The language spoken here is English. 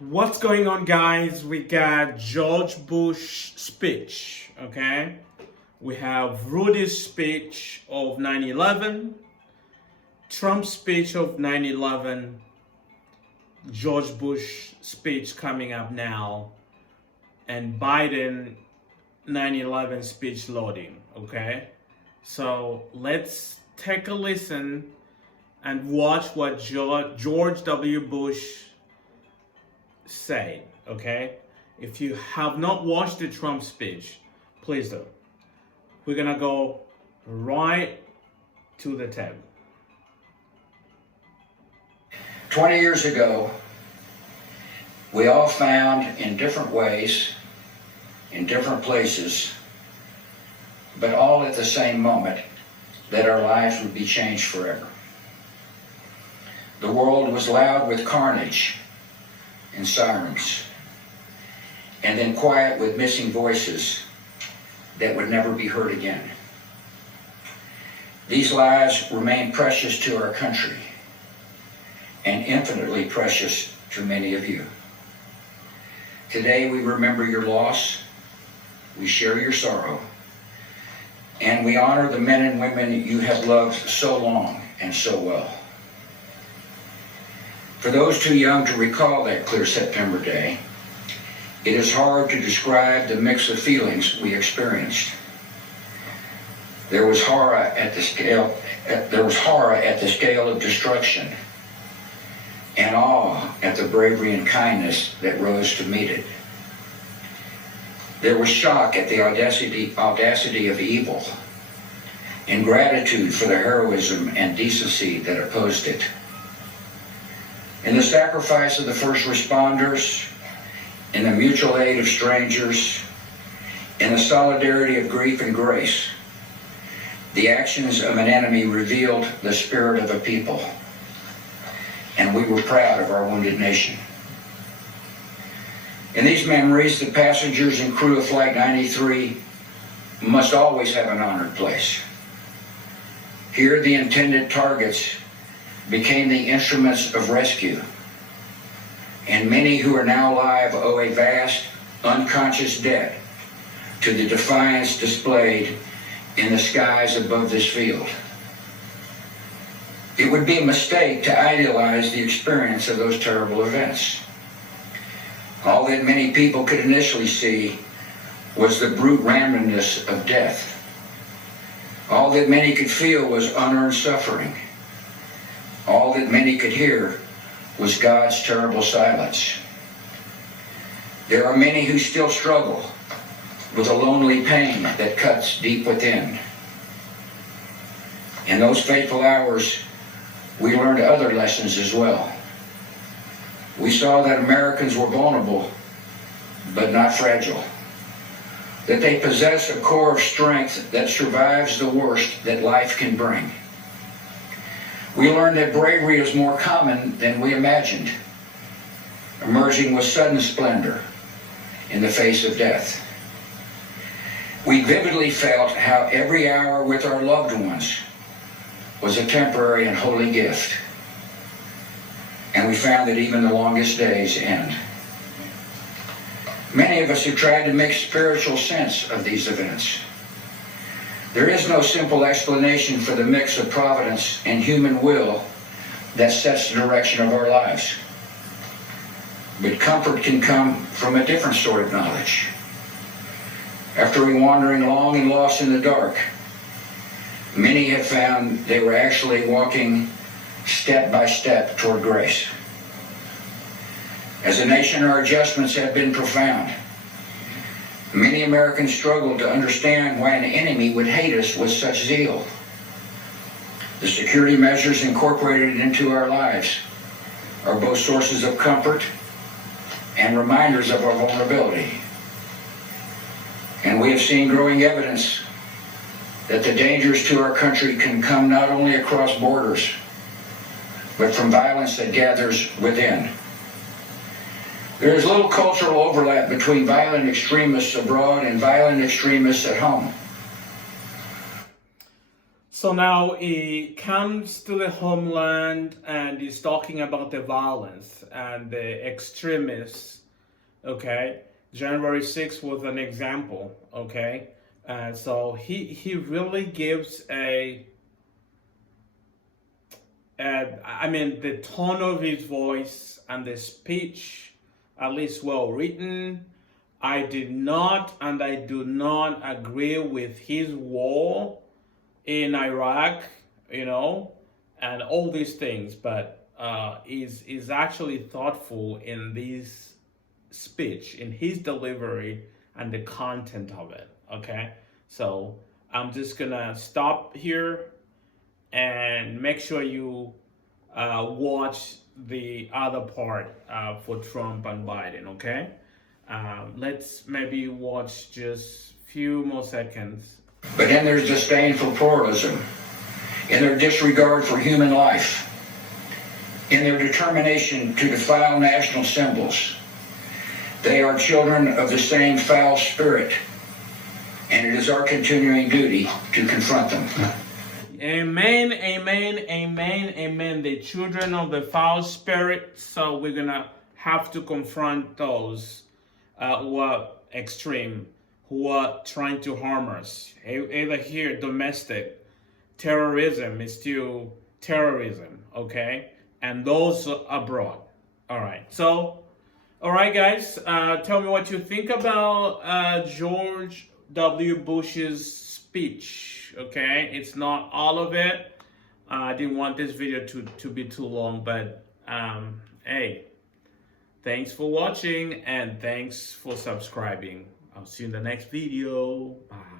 What's going on, guys? We got George Bush speech, okay? We have Rudy's speech of 9/11, Trump's speech of 9/11, George Bush speech coming up now, and Biden 9/11 speech loading, okay? So let's take a listen and watch what George W. Bush said, okay? If you have not watched the Trump speech, please do. We're gonna go right to the tab. 20 years ago, we all found in different ways, in different places, but all at the same moment, that our lives would be changed forever. The world was loud with carnage and sirens, and then quiet with missing voices that would never be heard again. These lives remain precious to our country and infinitely precious to many of you. Today we remember your loss, we share your sorrow, and we honor the men and women you have loved so long and so well. For those too young to recall that clear September day, it is hard to describe the mix of feelings we experienced. There was horror at the scale of destruction, and awe at the bravery and kindness that rose to meet it. There was shock at the audacity of evil, and gratitude for the heroism and decency that opposed it. In the sacrifice of the first responders, in the mutual aid of strangers, in the solidarity of grief and grace, the actions of an enemy revealed the spirit of a people, and we were proud of our wounded nation. In these memories, the passengers and crew of Flight 93 must always have an honored place. Here, the intended targets became the instruments of rescue, and many who are now alive owe a vast, unconscious debt to the defiance displayed in the skies above this field. It would be a mistake to idealize the experience of those terrible events. All that many people could initially see was the brute randomness of death. All that many could feel was unearned suffering. All that many could hear was God's terrible silence. There are many who still struggle with a lonely pain that cuts deep within. In those fateful hours, we learned other lessons as well. We saw that Americans were vulnerable, but not fragile. That they possess a core of strength that survives the worst that life can bring. We learned that bravery is more common than we imagined, emerging with sudden splendor in the face of death. We vividly felt how every hour with our loved ones was a temporary and holy gift, and we found that even the longest days end. Many of us have tried to make spiritual sense of these events. There is no simple explanation for the mix of providence and human will that sets the direction of our lives. But comfort can come from a different sort of knowledge. After wandering long and lost in the dark, many have found they were actually walking step by step toward grace. As a nation, our adjustments have been profound. Many Americans struggle to understand why an enemy would hate us with such zeal. The security measures incorporated into our lives are both sources of comfort and reminders of our vulnerability. And we have seen growing evidence that the dangers to our country can come not only across borders, but from violence that gathers within. There is little cultural overlap between violent extremists abroad and violent extremists at home. So now he comes to the homeland and he's talking about the violence and the extremists. Okay, January 6th was an example. Okay, so he really gives I mean, the tone of his voice and the speech, at least well written. I did not and I do not agree with his war in Iraq, and all these things, but is actually thoughtful in this speech, in his delivery, and the content of it. Okay, so I'm just gonna stop here and make sure you watch the other part for Trump and Biden. Okay, let's maybe watch just few more seconds. But in their disdain for pluralism, in their disregard for human life, in their determination to defile national symbols, they are children of the same foul spirit, and it is our continuing duty to confront them. Amen, amen, amen, amen. The children of the foul spirit. So we're gonna have to confront those who are extreme, who are trying to harm us. Either here, domestic terrorism is still terrorism, okay? And those abroad. All right. So, all right, guys. Tell me what you think about George W. Bush's speech. Okay, it's not all of it. I didn't want this video to be too long, but hey, thanks for watching and thanks for subscribing. I'll see you in the next video. Bye.